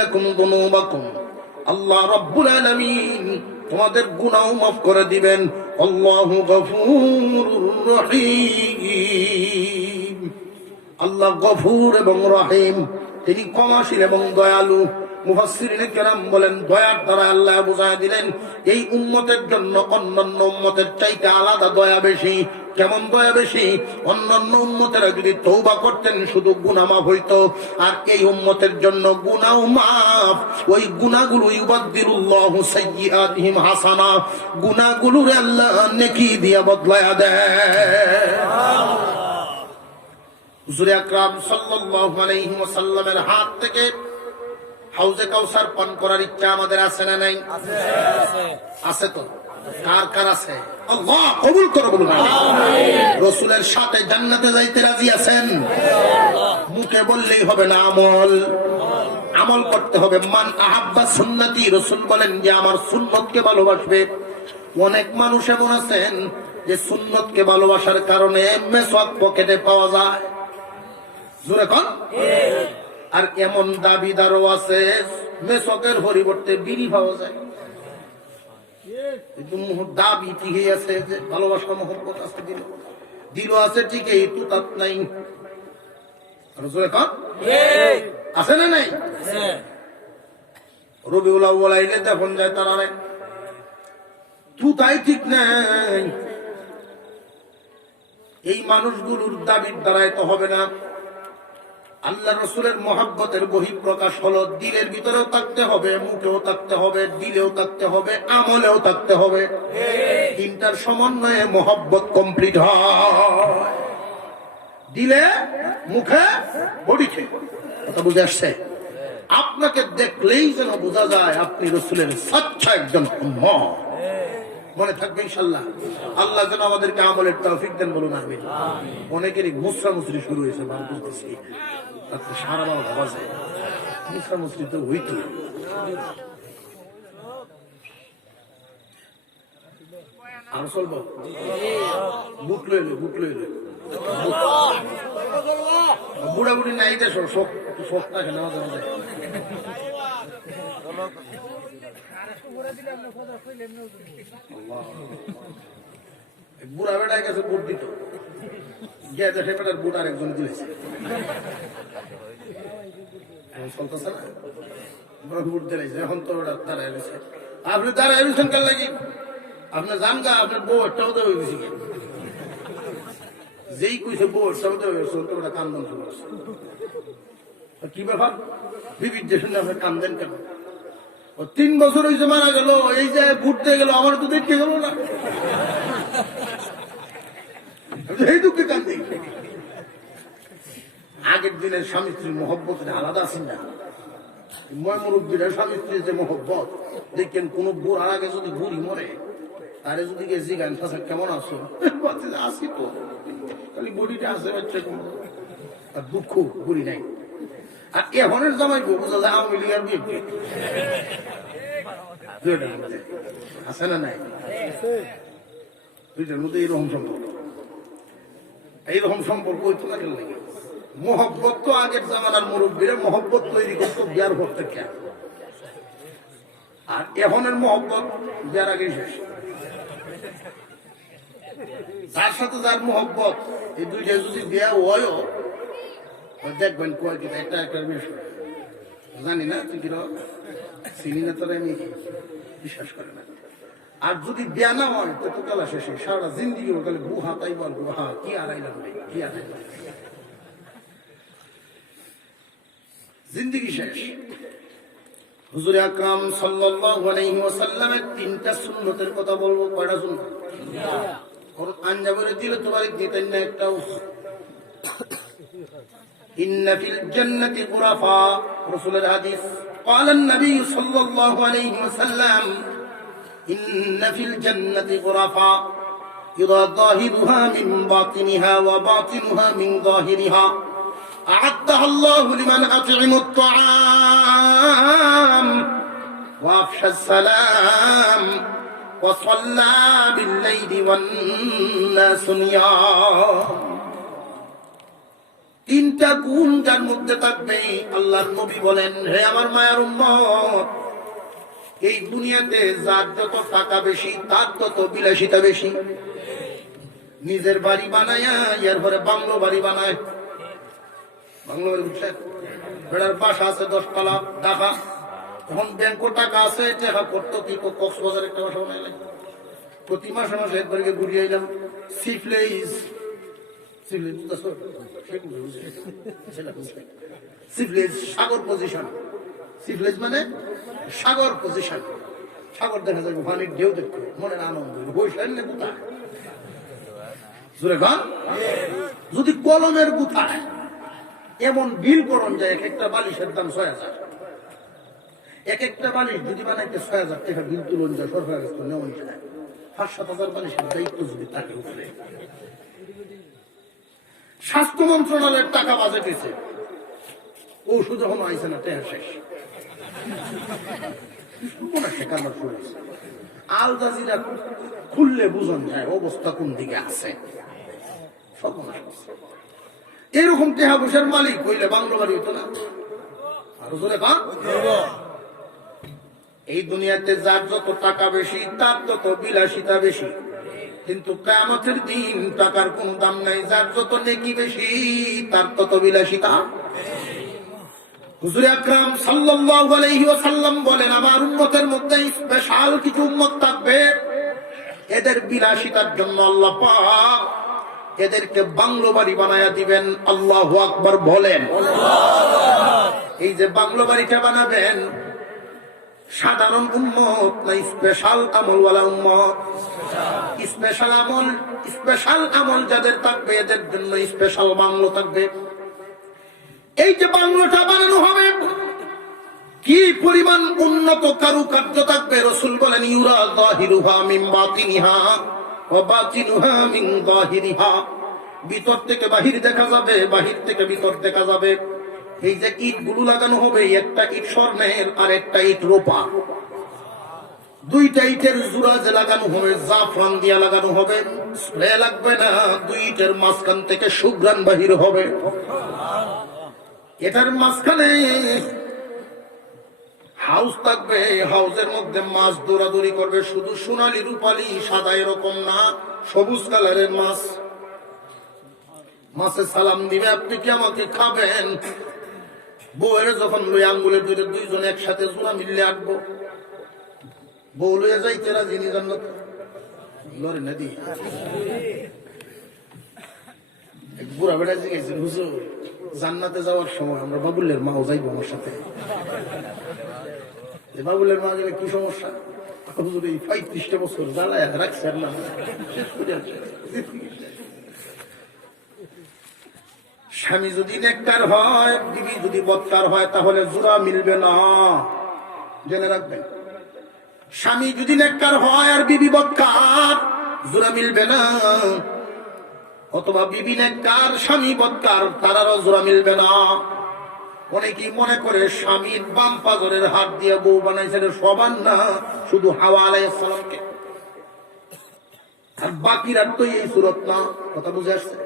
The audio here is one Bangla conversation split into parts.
লাকুম যুনুবাকুম, আল্লাহ রাব্বুল আলামিন তোমাদের গুনাহ মাফ করে দিবেন। আল্লাহু গফুরুর রহিম, আল্লাহ গফুর এবং রহিম, তিনি ক্ষমাশীল এবং দয়ালু। মুফাসসিরিনে কেরাম বলেন দয়ার দ্বারা আল্লাহ বুঝায় দিলেন এই উম্মতের জন্য অন্যান্য উম্মতের চাইতে আলাদা দয়া বেশি। কেমন দয়া বেশি? অন্যান্য উম্মতেরা যদি তওবা করতেন শুধু গুনাহ মাফ হইতো, আর এই উম্মতের জন্য গুনাহ মাফ, ওই গুনাহগুলো ইউবাদদিলুল্লাহু সাইয়্যাতিহিম হাসানা, গুনাহগুলোরে আল্লাহ নেকি দিয়া বদলায়া দেয়। হুজুর আকরাম সাল্লাল্লাহু আলাইহি ওয়াসাল্লামের হাত থেকে হাউজে কাউসার পান করার ইচ্ছা আমাদের আছে না নাই? আছে তো। কার কার আছে? আল্লাহ কবুল করে বলুন আমিন। রাসূলের সাথে জান্নাতে যাইতে রাজি আছেন? মুখে বললেই হবে না, আমল করতে হবে। মান আহাব্বা সুন্নতি, রাসূল বলেন যে আমার সুন্নতকে ভালোবাসবে। অনেক মানুষ এমন আছেন যে সুন্নতকে ভালোবাসার কারণে মেসওয়াক পকেটে পাওয়া যায়, জোরে কোন। আর এমন দাবিদারও আছে মেসওয়াকের পরিবর্তে বিড়ি পাওয়া যায়। দাবি ঠিকই আছে যে ভালোবাসা মহব্বত আছে, দিল আছে ঠিকই, তুতাত নাই। আছে না নাই? রবিউল আউয়াল আইলে দেখুন যায় তারা তুতাই ঠিক নাই। এই মানুষগুলোর দাবির দ্বারাই তো হবে না। আল্লাহ রসুলের মহব্বতের বহিঃপ্রকাশ হলো দিলের ভিতরেও থাকতে হবে, মুখেও থাকতে হবে, দিলেও থাকতে হবে, আমলেও থাকতে হবে। তিনটার সমন্বয়ে মহব্বত কমপ্লিট হয়, দিলে, মুখে, বডিতে। কথা বুঝে আসছে? আপনাকে দেখলেই যেন বোঝা যায় আপনি রসুলের সচ্চা একজন উম্মত। মনে থাকবে ইনশাআল্লাহ। আল্লাহ যেন আমাদেরকে আমলের তৌফিক দেন, বলুন আমিন। অনেকেরই মুসরামুসরি শুরু হয়েছে, বুঝতেছি সারা বাবা ভাবা যায় মুসরামুসরি তো হইতো। আর চলবো বুট লইলে বুড়া বুড়ি নাই যে শোক থাকে না মাঝে মাঝে। বুড়া বেটার কাছে বুট দিত, গেছে বেটার বুট আরেকজন দিয়েছে, চলতেছে না, বুট দিয়েছে। এখন তো ওটা দাঁড়ায় রয়েছে। আপনি দাঁড়ায় রয়েছেন কাল লাগি, আপনার জান গা আপনার বউ একটাও তো হয়ে গেছে, যেই কইছে বউ একটাও তো হয়ে গেছে, ওটা কান্দন শুরু করছে। কি ব্যাপার? বিবির যে শুনে আপনার কান্দেন কেন? 3 বছর হয়েছে মারা গেল, এই যে ঘুরতে গেল, আমার তো দেখতে গেল না, এই দুঃখে কান্দে। আগের দিনের স্বামী স্ত্রীর মহব্বত আলাদা আছেন না। মুরব্বীরা স্বামী স্ত্রীর যে মহব্বত দেখেন, কোন বুড়ার আগে যদি বুড়ি মরে, তারে যদি গেছি গান ফাঁসা কেমন আছো, আসি তো খালি বুড়িটা আছে, বাচ্চা আর দুঃখ বুড়ি নাই। আর এখনের জামাই বোঝা যায় আওয়ামী লীগের বিএনপি আছে না নাই? দুইটার মধ্যে এইরকম সম্পর্ক হইতো না। কেন লাগে মহব্বত? তো আগের জামানার মুরব্বীরা মহব্বত তৈরি করতো বিয়ার ঘর থেকে, আর এখনের মহব্বত বিয়ার আগে শেষ। তার সাথে যার মহব্বত, এই দুইটা যদি বিয়া হয়ও দেখবেন কয় কিনা একটা একটা বিষয় জানি না, চিনি না, তারা আমি বিশ্বাস করে না। আর যদি বিয়া না হয় তো কালা শেষে সারা জিন্দিগি ওখানে গুহা তাই বল, গুহা কি আড়াইলাম, কি আড়াইলাম, জিন্দিগি শেষ। হুজুর আকরাম সাল্লাল্লাহু আলাইহি ওয়াসাল্লামের 3টা সুন্নতের কথা বলবো। কয়টা সুন্নত? কোরআন যাবরে দিলে তোমার দিতেন না একটাও। ইন্না ফিল জান্নাতি গুরাফা, রাসূলের হাদিস। قال النبي صلى الله عليه وسلم إن في الجنة غرفا يرى ظاهرها من باطنها وباطنها من ظاهرها أعدها الله لمن أطعم الطعام وأفشى السلام وصلى بالليل والناس نيام. তিনটা গুণ যার মধ্যে থাকবে, আল্লাহর নবী বলেন, হে আমার মায়ার উম্মত, এই দুনিয়াতে যার যত টাকা বেশি তার তত বিলাসিতা বেশি। নিজের বাড়ি বানায়া এরপরে বাংলো বাড়ি বানায়। বাংলো বাড়ি বুঝছেন? বেড়ার বাসা আছে 10 তলা, ঢাকা। এখন ব্যাংকও টাকা আছে, টাকা করতো কি কক্সবাজার একটা বাসা বানাইলাম, প্রতি মাসে মাসে একবার ঘুরিয়ে এলাম। সিফলেজ সাগর পজিশন, সিফলেজ মানে সাগর পজিশন। সাগর দেখা যাবে, পানির ঢেউ দেখতে মনের আনন্দ। যদি কলমের গুথায় এমন বিল করণ যায়, এক একটা বালিশের দাম 6000, এক একটা বালিশ যদি বানাইতে 6000 টাকা বিল তুলন যায়, সরকার কাছে নেওয়া যায় 5-7 হাজার বালিশের দায়িত্ব যদি তাকে উপরে। স্বাস্থ্য মন্ত্রণালয়ের টাকা বাজেট হয়েছে, ওষুধ এখনো আইছে না, টেহা শেষ। আল জাজিরা খুললে বুঝন যায় অবস্থা কোন দিকে আছে। এরকম টেহা বসের মালিক হইলে বাংলো বাড়ি হতো না। আরো জোরে কান। এই দুনিয়াতে যার যত টাকা বেশি তার তত বিলাসিতা বেশি, কিন্তু কিয়ামতের দিন টাকার কোন দাম নাই। যার যত নেকি বেশি তার তত বিলাসিতা। হুজুর আকরাম সাল্লাল্লাহু আলাইহি ওয়াসাল্লাম বলেন, আমার উম্মতের মধ্যে স্পেশাল কিছু উম্মত থাকবে, এদের বিলাসিতার জন্য আল্লাহ পাক এদেরকে বাংলো বাড়ি বানায়া দিবেন। আল্লাহু আকবার বলেন। এই যে বাংলো বাড়িটা বানাবেন, সাধারণ উম্মত না স্পেশাল আমলওয়ালা উম্মত? স্পেশাল আমল যাদের থাকবে এদের জন্য স্পেশাল বাংলো থাকবে। এই যে বাংলোটা বানানো হবে, কি পরিমাণ উন্নত কারুকার্য থাকবে! রাসূল বলেন, ইউরা যাহিরুহা মিন বাতিনিহা ওয়া বাতিনুহা মিন যাহিরিহা। ভিতর থেকে বাহির দেখা যাবে, বাহির থেকে ভিতর দেখা যাবে। এই যে ইট গুলো লাগানো হবে, একটা ইট স্বর্ণের আর একটা ইট রূপা। দুইটা ইটের জোড়া যে লাগানো হবে, জাফরান দিয়া লাগানো হবে, স্প্রে লাগবে না। দুই ইটের মাঝখান থেকে সুঘ্রাণ বাহির হবে। এটার মাঝখানে হাউস থাকবে, হাউসের মধ্যে মাছ দৌড়াদৌড়ি করবে, শুধু সোনালী রূপালী সাদা এরকম না, সবুজ কালারের মাছ। মাছে সালাম দিবে, আপনি কি আমাকে খাবেন? বউয়ের যখন লই আঙ্গুলের দুইজন একসাথে জোড়া মিললে আঁকবো, বউ লইয়া যাইতে রাজি নি জান্নাত লড়ে না দিয়ে। বুড়া বেড়া জিজ্ঞেস, হুজুর জান্নাতে যাওয়ার সময় আমরা বাবুলের মাও যাইবো আমার সাথে? বাবুলের মা গেলে কি সমস্যা? হুজুর এই 35টা বছর জ্বালায় রাখছে না। স্বামী যদি নেককার হয়, বিবি যদি বদকার হয়, তাহলে জোড়া মিলবে না, জেনে রাখবেন। স্বামী যদি নেককার হয় আর বিবি বদকার, জোড়া মিলবে না। অথবা বিবি নেককার স্বামী বদকার, তারারও জোড়া মিলবে না। অনেকেই মনে করে স্বামীর বাম পাজরের হাত দিয়ে বউ বানাইছে, সবার না, শুধু হাওয়া আলাইহিস সালামকে। আর বাকিরা তো এই সুরত না। কথা বুঝে আসছে?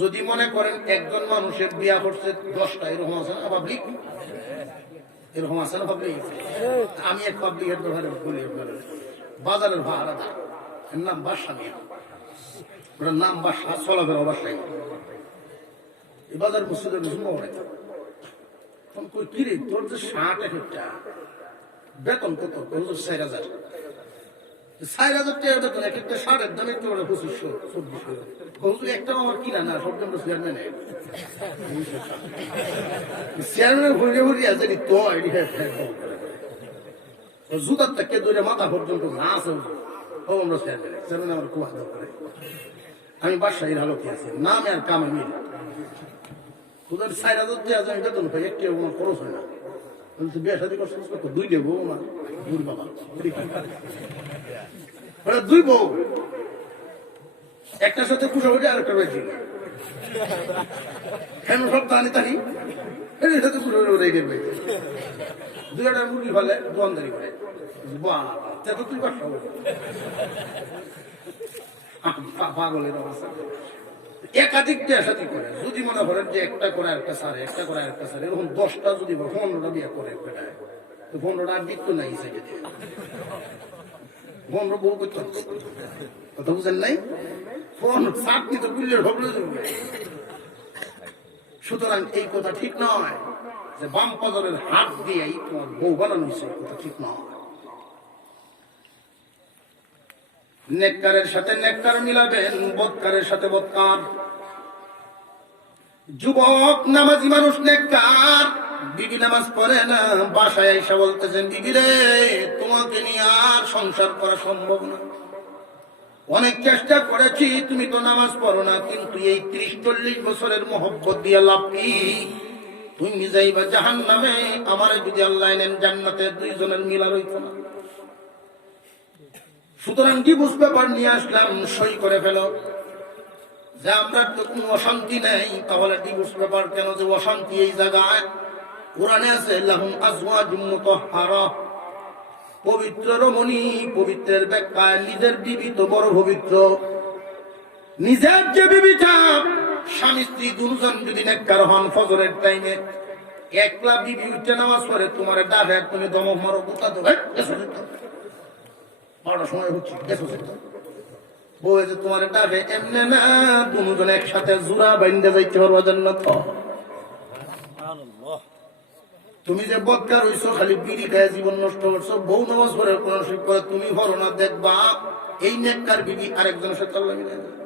যদি মনে করেন একজন মানুষের বিয়া করছে 10টা, এরকম আছে না পাবলিক? এরকম আছে না পাবলিক? আমি এক পাবলিকের ব্যাপারে বলি, বাজারের ভাড়া দা, এর নাম বাসা নিয়ে, ওটার নাম বাসা, চলাফেরা বাসায়। এই বাজার মসজিদের কিরে তোর যে 60 একটা বেতন কত? 4000। 4000 টাকা বেতন, এক একটা শার্টের দাম একটু 2500-2400। একটা আমার কিনা না, সব দাম চেয়ারম্যানের। চেয়ারম্যানের ভরে ভরি আছে তো জুতার থেকে ধরে মাথা পর্যন্ত না আছে। আমরা চেয়ারম্যান আমার খুব আদর করে। আমি বাসায় হালতে আছি, নামে আর কামে মিল। তোদের 4000 টাকা আমি বেতন পাই, একটা আমার খরচ হয় না। বিয়ে শাদী করছিস কত? 2 দেবো আমার দুই বাবা, 2 বউ, একটার সাথে খুশা হয়ে আরেকটা বেশি কেন সব দানি তানি এর সাথে খুশা হয়ে দেখবে। 2টা মুরগি ফেলে দোয়ানদারি করে, তুই পাগলের অবস্থা। একাধিক বিয়া সাথী করে, যদি মনে করেন যে একটা করে একটা সারে, একটা করে একটা সারে, এরকম 10টা যদি 15টা বিয়া করে 15টা আর দিত নাই, 15 বউ করতে কথা বুঝেন নাই? চাকরি তো বুঝলে ঢবলে যাবে। সুতরাং এই কথা ঠিক নয় যে বাম পাজরের হাত দিয়েই তোমার বউ বানানো হয়েছে, কথা ঠিক নয়। নেককারের সাথে নেককার মিলাবেন, বদকারের সাথে বদকার। যুবক নামাজি মানুষ নেককার, বিবি নামাজ পড়ে না, বাসায় এসে বলতেছেন বিবি রে তোমাকে নিয়ে আর সংসার করা সম্ভব না, অনেক চেষ্টা করেছি, তুমি তো নামাজ পড়ো না, কিন্তু এই 30-40 বছরের মহব্বত দিয়ে লাভ কি? তুমি যাইবা জাহান্নামে, আমার যদি আল্লাহ নেন জান্নাতে, দুইজনের মিলা রইত না। সুতরাং ডিভোর্স পেপার নিয়ে আসলাম, সই করে ফেলো। যে আমরা তো কোনো অশান্তি নেই, তাহলে ডিভোর্স পেপার কেন যে অশান্তি এই জায়গায়? কোরআনে আছে লাহুম আজওয়াজুম মুতাহহারা, পবিত্র রমণী। পবিত্রের ব্যাখ্যায় নিজের বিবি তো বড় পবিত্র। নিজের যে বিবিটা, স্বামী স্ত্রী দুজন যদি নেককার হন, ফজরের টাইমে একলা বিবি উঠে নামাজ পড়ে, তোমার ডাকে তুমি দমক মারো, গোটা দেবে 12টার সময় হচ্ছে বউ যে তোমার ডাকে, এমনি না দুজন একসাথে জোড়া বাইন্দে যাইতে পারবো জান্নাত। তুমি যে বদকার হইছো, খালি বিড়ি খায় জীবন নষ্ট করছো, বউ নামাজ পড়ে কোরআন শরীফ করে, তুমি হরো না, দেখবা এই নেককার বিবি আরেকজনের সাথে আল্লাহ মিলাই দেবে।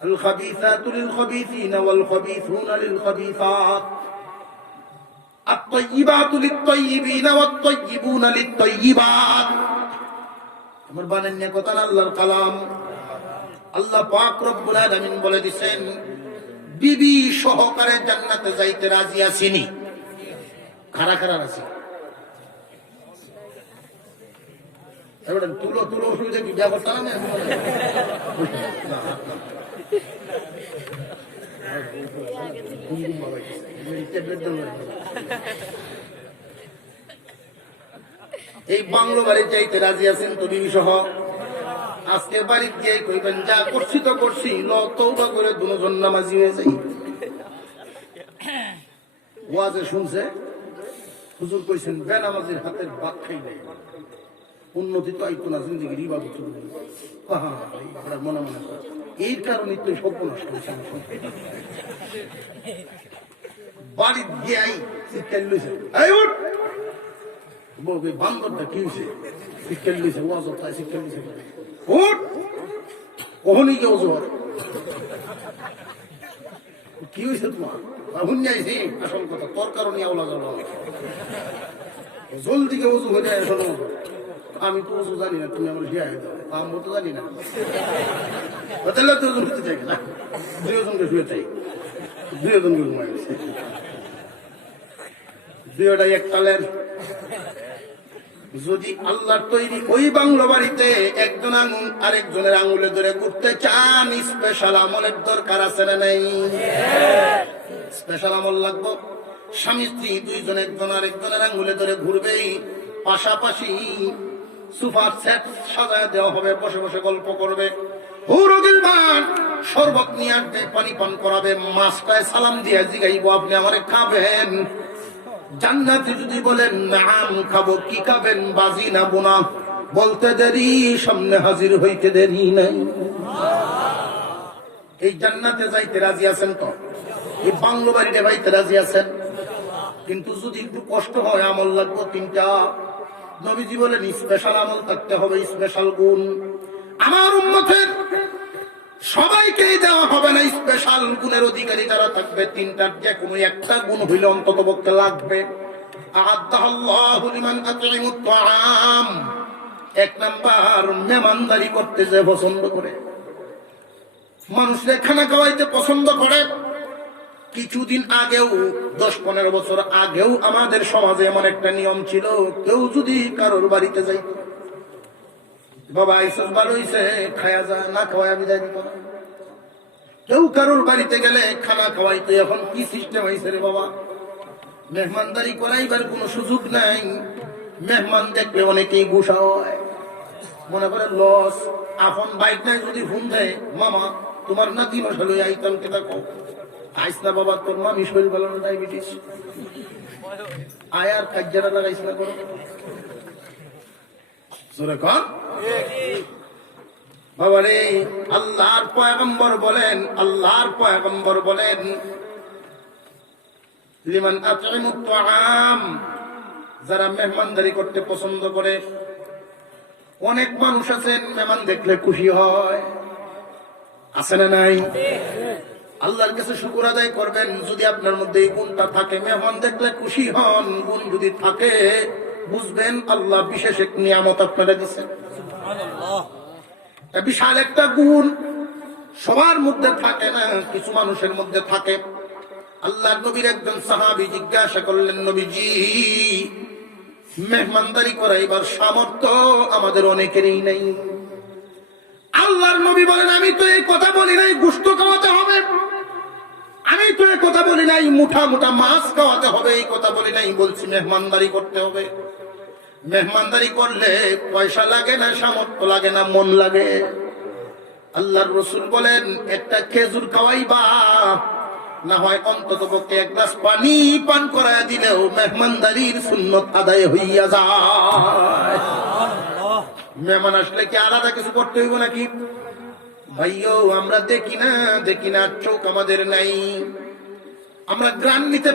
আল খাবিসাতু লিল খাবিসিনা ওয়াল খাবিসুনা লিল খাবিসাত, আত-তাইয়িবাতু লিত-তাইয়িবিনা ওয়াত-তাইয়িবুনা লিত-তাইয়িবাত। আমার বানান্য কথা না, আল্লাহর কালাম। আল্লাহ পাক রব্বুল আলামিন বলে দিবেন, বিবি সহকারে জান্নাতে যাইতে রাজি আছিনি। কারা কারা রাজি? এবারে তুলো তুলো অসুবিধা কি? ব্যবস্থা না এই বাংলো বাড়ি যাইতে রাজি আছেন তো বিবি সহ? আজকে বাড়ি গিয়ে কইবেন যা করছি তো করছি, তওবা করে দুজন নামাজি হয়ে যাই। ওয়াজে শুনছে হুজুর কইছেন বেনামাজির হাতের ভাত খাইবে, উন্নতি তো আইতো না, জিন্দিগির ইবাদত করবে। মনে মনে এই কারণে তো সর্বনাশ করেছে। বাড়ি গিয়ে শিক্ষা লইছে, বলবে বান্দরটা কি হয়েছে? শিক্ষা লইছে, ওয়াজ শিক্ষা লইছে, কখনই কেউ জোর কি হয়েছে তোমার? হুন্যাইছি আসল কথা, তোর কারণে আওলা যাবো জলদি কে ওজু হয়ে যায়। শোনো, আমি তো ওজু জানি না, তুমি আমার হিয়া দাও, আমি তো জানি না, দুজন হতে চাই না, দুজনকে শুয়ে চাই, দুজনকে ঘুমাই গেছে, দুইটাই এক কালের। যদি আল্লাহর তৈরি ওই বাংলো বাড়িতে একজন আঙুল আরেকজনের আঙুলে ধরে ঘুরতে চান, স্পেশাল আমলের দরকার আছে না নাই? স্পেশাল আমল লাগবে। স্বামী স্ত্রী দুইজন একজন আরেকজনের আঙুলে ধরে ঘুরবেই, পাশাপাশি সোফার সেট সাজায় দেওয়া হবে, বসে বসে গল্প করবে, শরবত নিয়ে আসবে, পানি পান করাবে, মাছটায় সালাম দিয়ে জিগাইব আপনি আমারে খাবেন? জান্নাতে যদি বলেন নাম খাবো, কি খাবেন? বাজি না বোনা, বলতে দেরি সামনে হাজির হইতে দেরি নাই। এই জান্নাতে যাইতে রাজি আছেন তো? এই বাংলো বাড়িতে যাইতে রাজি আছেন? কিন্তু যদি একটু কষ্ট হয়, আমল লাগবে 3টা। নবীজি বলেন স্পেশাল আমল থাকতে হবে, স্পেশাল গুণ। আমার উম্মতের সবাইকেই দেওয়া হবে না, স্পেশাল গুণের অধিকারী যারা থাকবে 3টার যে কোনো একটা গুণ হইলে অন্তত পক্ষে লাগবে। আ'আদ্দাল্লাহু লিমান আত'আমাত তা'আম, 1 নাম্বার মেহমানদারি করতে যে পছন্দ করে, মানুষের খানা খাওয়াইতে পছন্দ করে। কিছুদিন আগেও, 10-15 বছর আগেও আমাদের সমাজে এমন একটা নিয়ম ছিল, কেউ যদি কারোর বাড়িতে যাইত, বাবা আইসস ভালো হইছে, খায়া যা, না খাওয়াই বিদায় দিত না। কেউ কারোর বাড়িতে গেলে খানা খাওয়াইতো। এখন কি সিস্টেম হয়েছে রে বাবা, মেহমানদারি করাইবার কোন সুযোগ নাই। মেহমান দেখলে অনেকেই গুসা হয়, মনে করে লস, আপন বাইক নাই যদি ফোন দেয়, মামা তোমার নাতি মশাল আইতাম কে দেখো, আইস না বাবা তোর মামি শরীর ভালো না, ডায়াবেটিস আয়ার কাজ্জারা লাগাইস না করো জোরে কর বাবা রে। আল্লাহর পয়গম্বর বলেন লিমান আত'ইমুত তাআম, যারা মেহমানদারি করতে পছন্দ করে। অনেক মানুষ আছেন মেহমান দেখলে খুশি হয়, আছে না নাই? আল্লাহর কাছে শুকর আদায় করবেন যদি আপনার মধ্যে এই গুণটা থাকে, মেহমান দেখলে খুশি হন। গুণ যদি থাকে বুঝবেন আল্লাহ বিশেষ এক নিয়ামত আপনারা দিচ্ছেন। বিশাল একটা গুণ সবার মধ্যে থাকে না, কিছু মানুষের মধ্যে থাকে। আল্লাহর নবীর একজন সাহাবী জিজ্ঞাসা করলেন, নবীজি মেহমানদারি করাইবার সামর্থ্য আমাদের অনেকেরই নেই। আল্লাহর নবী বলেন, আমি তো এই কথা বলি নাই গোশত খাওয়াতে হবে, আমি তো এই কথা বলি নাই মুঠা মুঠা মাছ খাওয়াতে হবে, এই কথা বলি নাই, বলছি মেহমানদারি করতে হবে। মেহমানদারি করলে পয়সা লাগে না, সামর্থ্য লাগে না, মন লাগে। আল্লাহর রাসূল বলেন, একটা খেজুর খাওয়াইবা, না হয় অন্তত পক্ষে এক গ্লাস পানি পান করায় দিলেও মেহমানদারির সুন্নত আদায় হইয়া যায়। মেহমান আসলে কি আলাদা কিছু করতে হইব নাকি? ভাইও আমরা দেখি না, চোখ আমাদের নাই, আমরা গ্রাম নিতে